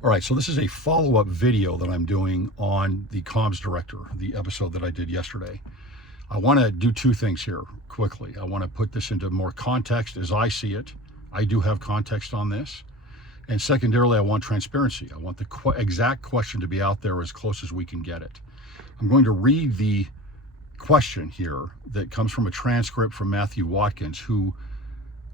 All right, so this is a follow-up video that I'm doing on the comms director, the episode that I did yesterday. I want to do two things here quickly. I want to put this into more context as I see it. I do have context on this. And secondarily, I want transparency. I want the exact question to be out there as close as we can get it. I'm going to read the question here that comes from a transcript from Matthew Watkins, who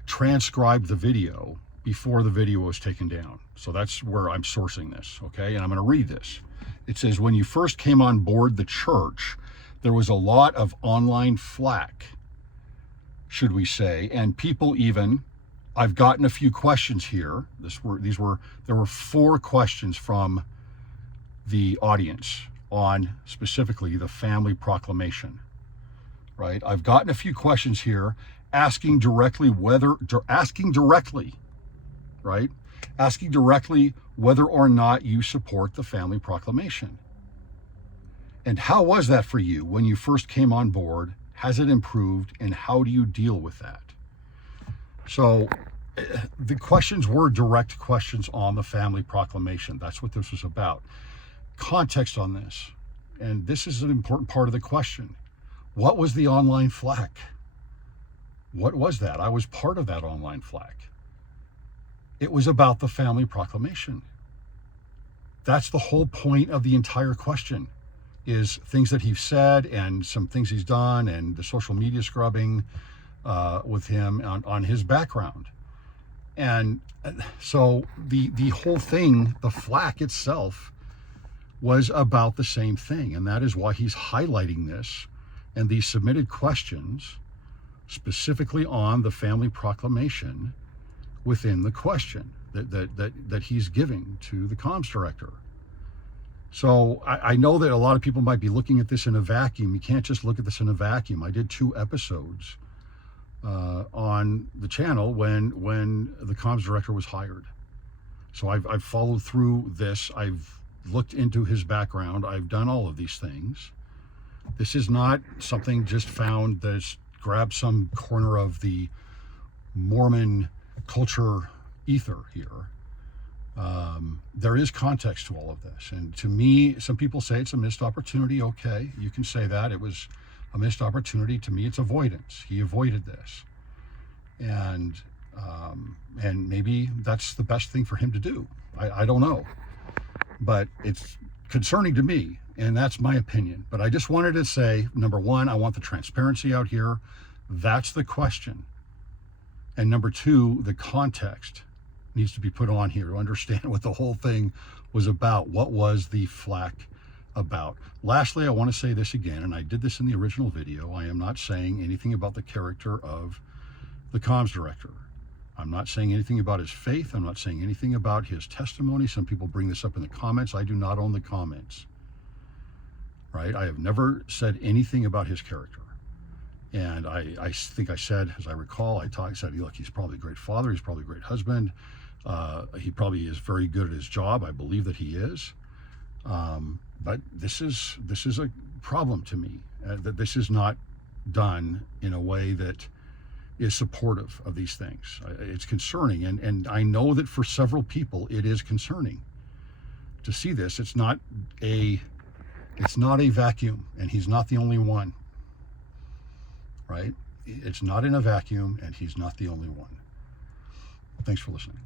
transcribed the video before the video was taken down. So that's where I'm sourcing this, okay? And I'm going to read this. It says, when you first came on board the church, there was a lot of online flack, should we say, and people even, I've gotten a few questions here. There were 4 questions from the audience on specifically the Family Proclamation, right? I've gotten a few questions here asking directly whether or not you support the Family Proclamation. And how was that for you when you first came on board? Has it improved, and how do you deal with that? So the questions were direct questions on the Family Proclamation. That's what this was about. Context on this, and this is an important part of the question. What was the online flack? What was that? I was part of that online flack. It was about the Family Proclamation. That's the whole point of the entire question, is things that he's said and some things he's done and the social media scrubbing with him on his background. And so the whole thing, the flack itself, was about the same thing. And that is why he's highlighting this and these submitted questions specifically on the Family Proclamation within the question that he's giving to the comms director. So I know that a lot of people might be looking at this in a vacuum. You can't just look at this in a vacuum. I did 2 episodes on the channel when the comms director was hired. So I've followed through this. I've looked into his background. I've done all of these things. This is not something just found that's grabbed some corner of the Mormon culture ether here. There is context to all of this. And to me, some people say it's a missed opportunity. Okay, you can say that. It was a missed opportunity. To me, it's avoidance. He avoided this. And maybe that's the best thing for him to do. I don't know. But it's concerning to me, and that's my opinion. But I just wanted to say, number one, I want the transparency out here. That's the question. And number 2, the context needs to be put on here to understand what the whole thing was about. What was the flack about? Lastly, I want to say this again, and I did this in the original video. I am not saying anything about the character of the comms director. I'm not saying anything about his faith. I'm not saying anything about his testimony. Some people bring this up in the comments. I do not own the comments, right? I have never said anything about his character. And I think I said, as I recall, I said, look, he's probably a great father. He's probably a great husband. He probably is very good at his job. I believe that he is. But this is a problem to me, that this is not done in a way that is supportive of these things. It's concerning. And I know that for several people, it is concerning to see this. It's not a vacuum, and he's not the only one. Right? It's not in a vacuum, and he's not the only one. Thanks for listening.